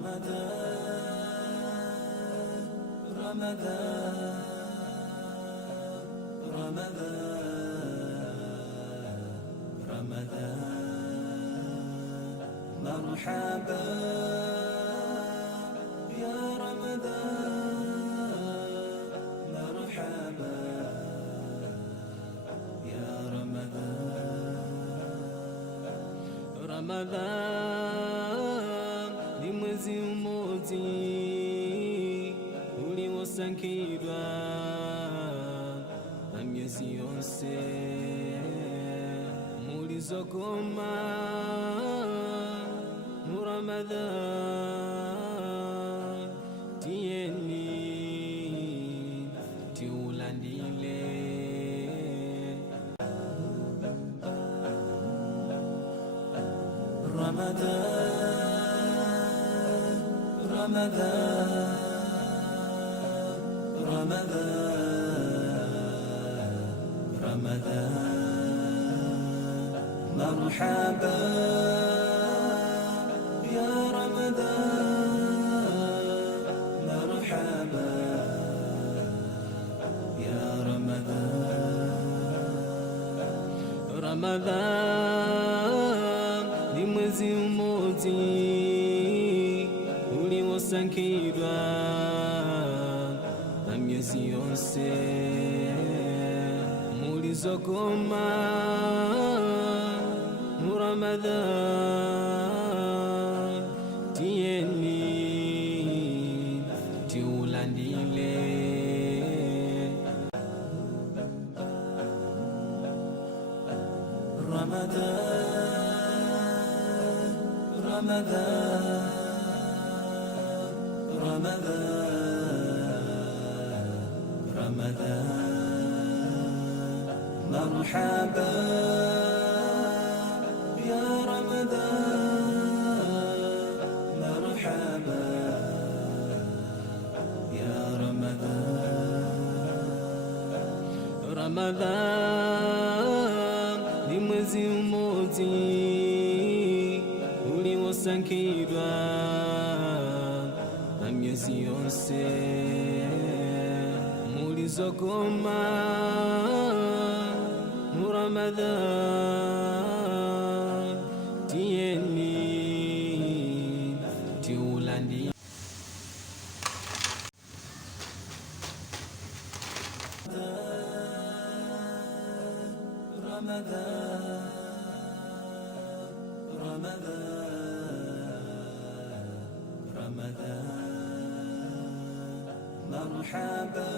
رمضان رمضان رمضان رمضان مرحبا يا رمضان مرحبا يا رمضان رمضان ni mwezi mmoja uliosangirwa na miezi yose mulizokoma mu Ramadhan tieni tiulandile Ramadhan رمضان رمضان مرحبا يا رمضان مرحبا يا رمضان رمضان ni mwezi mmoja uliosangirwa na miezi yose mulizokoma mu Ramadhan tieni tiulandile Ramadhan Ramadhan رمضان رمضان مرحبا يا رمضان مرحبا يا رمضان رمضان ni mwezi mmoja uliosangirwa na miezi yose mulizokoma mu Ramadhan tieni tiulandi Ramadhan Ramadhan رمضان مرحبا